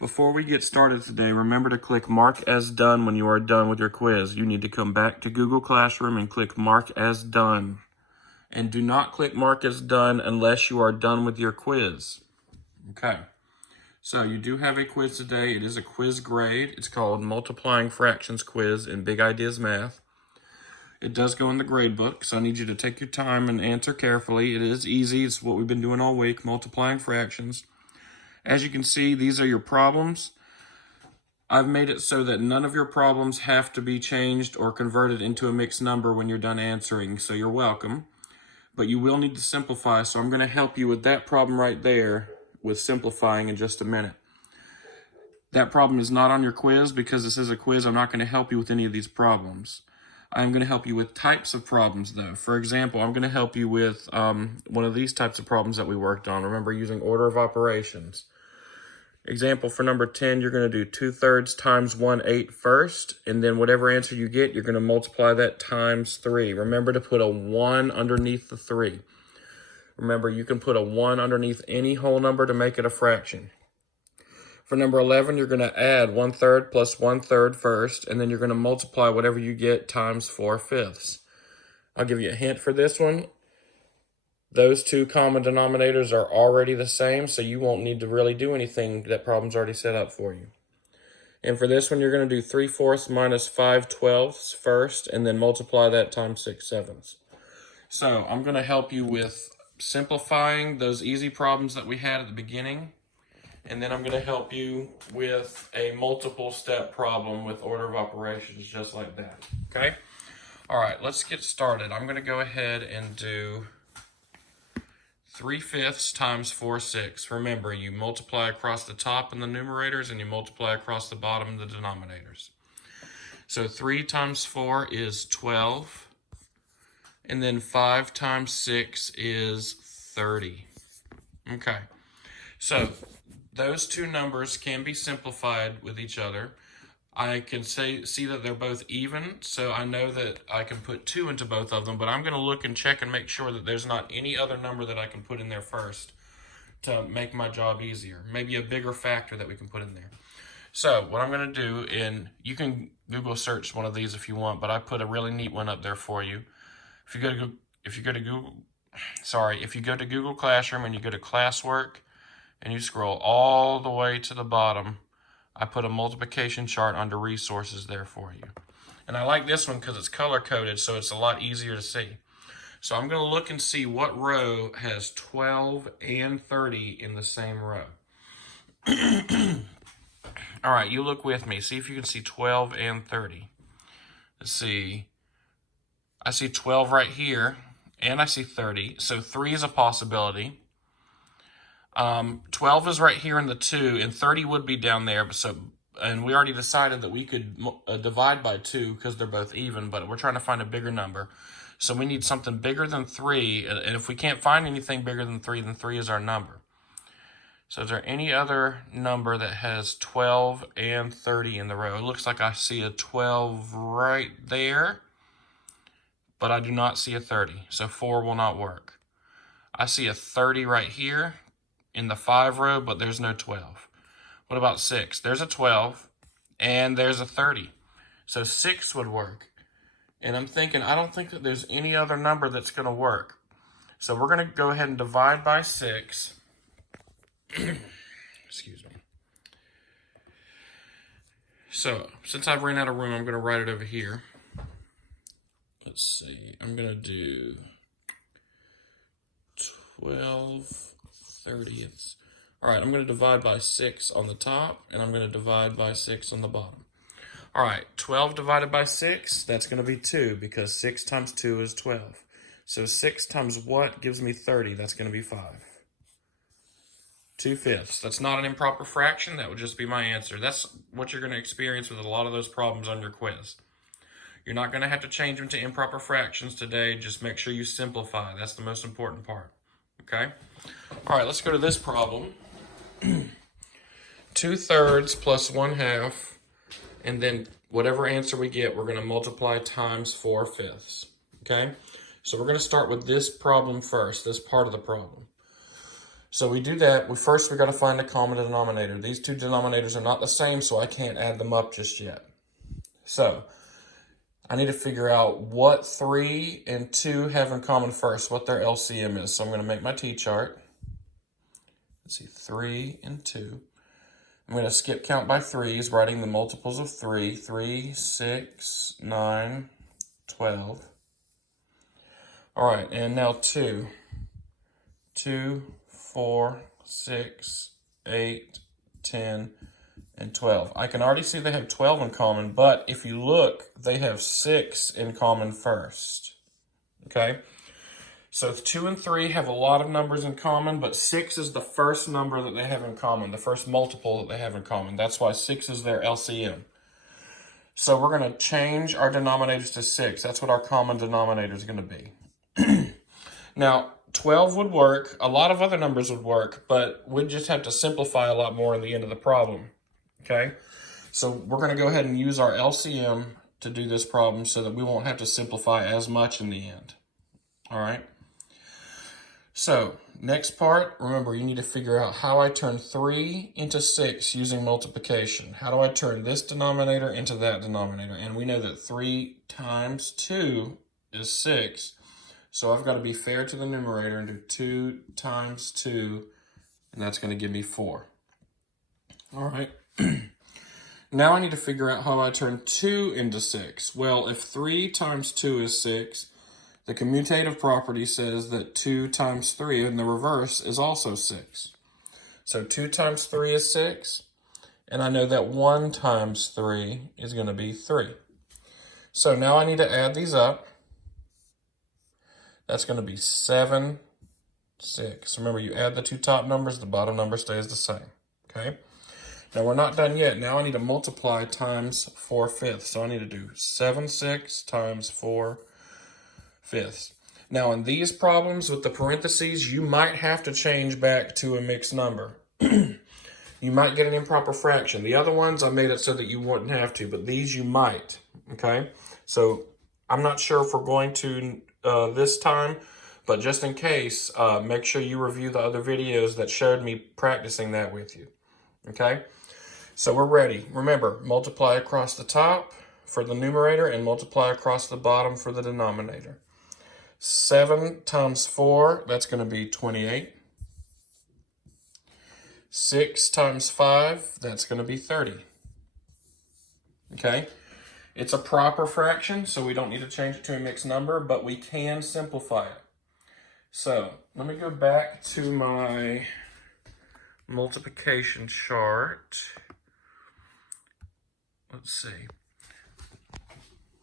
Before we get started today, remember to click Mark as Done when you are done with your quiz. You need to come back to Google Classroom and click Mark as Done. And do not click Mark as Done unless you are done with your quiz. Okay, so you do have a quiz today. It is a quiz grade. It's called Multiplying Fractions Quiz in Big Ideas Math. It does go in the grade book, so I need you to take your time and answer carefully. It is easy. It's what we've been doing all week, multiplying fractions. As you can see, these are your problems. I've made it so that none of your problems have to be changed or converted into a mixed number when you're done answering, so you're welcome. But you will need to simplify, so I'm going to help you with that problem right there with simplifying in just a minute. That problem is not on your quiz because this is a quiz. I'm not going to help you with any of these problems. I'm going to help you with types of problems, though. For example, I'm going to help you with one of these types of problems that we worked on. Remember, using order of operations. Example for number 10, you're going to do 2/3 times 1/8 first, and then whatever answer you get, you're going to multiply that times 3. Remember to put a 1 underneath the 3. Remember, you can put a 1 underneath any whole number to make it a fraction. For number 11, you're going to add 1/3 plus 1/3 first, and then you're going to multiply whatever you get times 4/5. I'll give you a hint for this one. Those two common denominators are already the same, so you won't need to really do anything. That problem's already set up for you. And for this one, you're going to do 3/4 minus 5/12 first, and then multiply that times 6/7. So I'm going to help you with simplifying those easy problems that we had at the beginning. And then I'm going to help you with a multiple step problem with order of operations, just like that. Okay? All right, let's get started. I'm going to go ahead and do 3/5 times 4/6. Remember, you multiply across the top in the numerators and you multiply across the bottom in the denominators. So 3 times 4 is 12. And then 5 times 6 is 30. Okay. So those two numbers can be simplified with each other. I can see that they're both even, so I know that I can put 2 into both of them, but I'm going to look and check and make sure that there's not any other number that I can put in there first to make my job easier. Maybe a bigger factor that we can put in there. So what I'm going to do, and you can Google search one of these if you want, but I put a really neat one up there for you. If you go to Google Classroom and you go to classwork and you scroll all the way to the bottom, I put a multiplication chart under resources there for you. And I like this one because it's color-coded, so it's a lot easier to see. So I'm going to look and see what row has 12 and 30 in the same row. All right, you look with me. See if you can see 12 and 30. Let's see. I see 12 right here, and I see 30. So 3 is a possibility. 12 is right here in the 2, and 30 would be down there. And we already decided that we could divide by 2 because they're both even, but we're trying to find a bigger number. So we need something bigger than 3, and if we can't find anything bigger than 3, then 3 is our number. So is there any other number that has 12 and 30 in the row? It looks like I see a 12 right there, but I do not see a 30, so 4 will not work. I see a 30 right here in the 5 row, but there's no 12. What about 6? There's a 12, and there's a 30. So 6 would work. And I'm thinking, I don't think that there's any other number that's going to work. So we're going to go ahead and divide by 6. Excuse me. So since I've ran out of room, I'm going to write it over here. Let's see. I'm going to do 12/30ths. All right, I'm going to divide by 6 on the top, and I'm going to divide by 6 on the bottom. All right, 12 divided by 6, that's going to be 2, because 6 times 2 is 12. So 6 times what gives me 30? That's going to be 5. 2/5. That's not an improper fraction. That would just be my answer. That's what you're going to experience with a lot of those problems on your quiz. You're not going to have to change them to improper fractions today. Just make sure you simplify. That's the most important part. Okay? All right, let's go to this problem. 2/3 plus 1/2, and then whatever answer we get, we're going to multiply times 4/5. Okay? So we're going to start with this problem first, this part of the problem. So we do that. First we got to find a common denominator. These two denominators are not the same, so I can't add them up just yet. So I need to figure out what 3 and 2 have in common first, what their LCM is. So I'm going to make my T-chart. Let's see, 3 and 2. I'm going to skip count by 3s, writing the multiples of 3. 3, 6, 9, 12. All right, and now 2. 2, 4, 6, 8, 10, and 12. I can already see they have 12 in common, but if you look, they have 6 in common first. Okay? So 2 and 3 have a lot of numbers in common, but 6 is the first number that they have in common, the first multiple that they have in common. That's why 6 is their LCM. So we're going to change our denominators to 6. That's what our common denominator is going to be. Now, 12 would work. A lot of other numbers would work, but we'd just have to simplify a lot more in the end of the problem. Okay? So we're going to go ahead and use our LCM to do this problem so that we won't have to simplify as much in the end. All right? So, next part, remember you need to figure out how I turn 3 into 6 using multiplication. How do I turn this denominator into that denominator? And we know that 3 times 2 is 6. So I've got to be fair to the numerator and do 2 times 2, and that's going to give me 4. All right. Now I need to figure out how I turn 2 into 6. Well, if 3 times 2 is 6, the commutative property says that 2 times 3 in the reverse is also 6. So 2 times 3 is 6, and I know that 1 times 3 is going to be 3. So now I need to add these up. That's going to be 7, 6. Remember, you add the two top numbers, the bottom number stays the same. Okay? Now, we're not done yet. Now I need to multiply times 4/5. So I need to do 7, 6 times 4/5. Now, in these problems with the parentheses, you might have to change back to a mixed number. You might get an improper fraction. The other ones, I made it so that you wouldn't have to, but these you might. Okay? So I'm not sure if we're going to this time, but just in case, make sure you review the other videos that showed me practicing that with you. Okay? So we're ready. Remember, multiply across the top for the numerator and multiply across the bottom for the denominator. 7 times 4, that's going to be 28. 6 times 5, that's going to be 30. Okay? It's a proper fraction, so we don't need to change it to a mixed number, but we can simplify it. So let me go back to my multiplication chart. Let's see.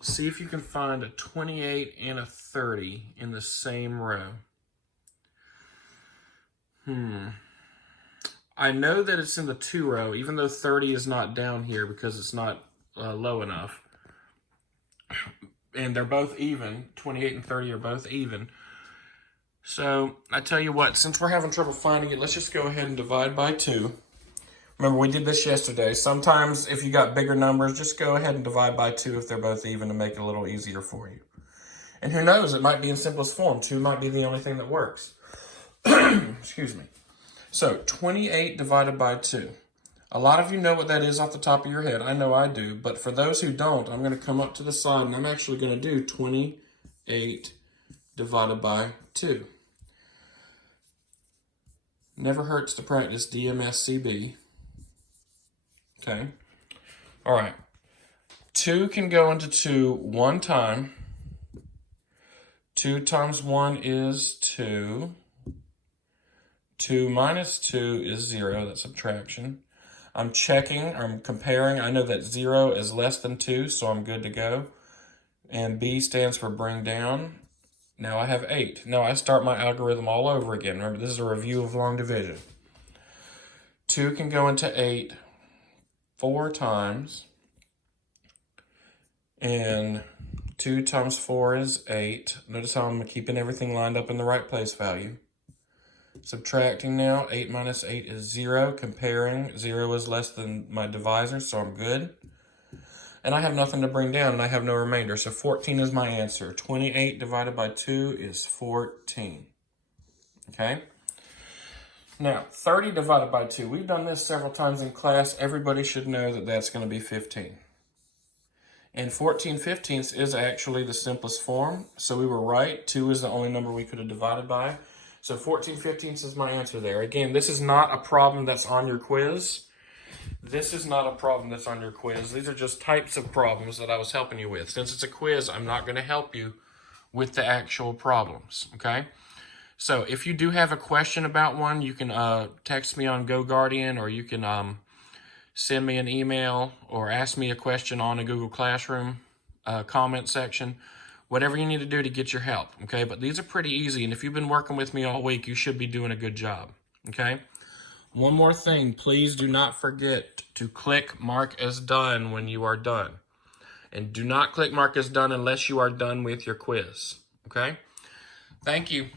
See if you can find a 28 and a 30 in the same row. I know that it's in the 2 row, even though 30 is not down here because it's not low enough. And they're both even. 28 and 30 are both even. So I tell you what, since we're having trouble finding it, let's just go ahead and divide by 2. Remember, we did this yesterday. Sometimes if you got bigger numbers, just go ahead and divide by 2 if they're both even to make it a little easier for you. And who knows, it might be in simplest form. 2 might be the only thing that works. Excuse me. So 28 divided by 2. A lot of you know what that is off the top of your head. I know I do. But for those who don't, I'm going to come up to the side and I'm actually going to do 28 divided by 2. Never hurts to practice DMSCB. Okay. All right. 2 can go into 2 one time. 2 times 1 is 2. 2 minus 2 is 0. That's subtraction. I'm checking, I'm comparing. I know that 0 is less than 2, so I'm good to go. And B stands for bring down. Now I have 8. Now I start my algorithm all over again. Remember, this is a review of long division. 2 can go into 8 4 times. And 2 times 4 is 8. Notice how I'm keeping everything lined up in the right place value. Subtracting now, 8 minus 8 is 0. Comparing, 0 is less than my divisor, so I'm good. And I have nothing to bring down, and I have no remainder, so 14 is my answer. 28 divided by 2 is 14. Okay? Now, 30 divided by 2. We've done this several times in class. Everybody should know that that's going to be 15. And 14/15 is actually the simplest form. So we were right. 2 is the only number we could have divided by. So 14/15 is my answer there. Again, this is not a problem that's on your quiz. This is not a problem that's on your quiz. These are just types of problems that I was helping you with. Since it's a quiz, I'm not going to help you with the actual problems, okay? So if you do have a question about one, you can text me on GoGuardian, or you can send me an email or ask me a question on a Google Classroom comment section. Whatever you need to do to get your help, okay? But these are pretty easy, and if you've been working with me all week, you should be doing a good job, okay? One more thing, please do not forget to click Mark as Done when you are done. And do not click Mark as Done unless you are done with your quiz, okay? Thank you.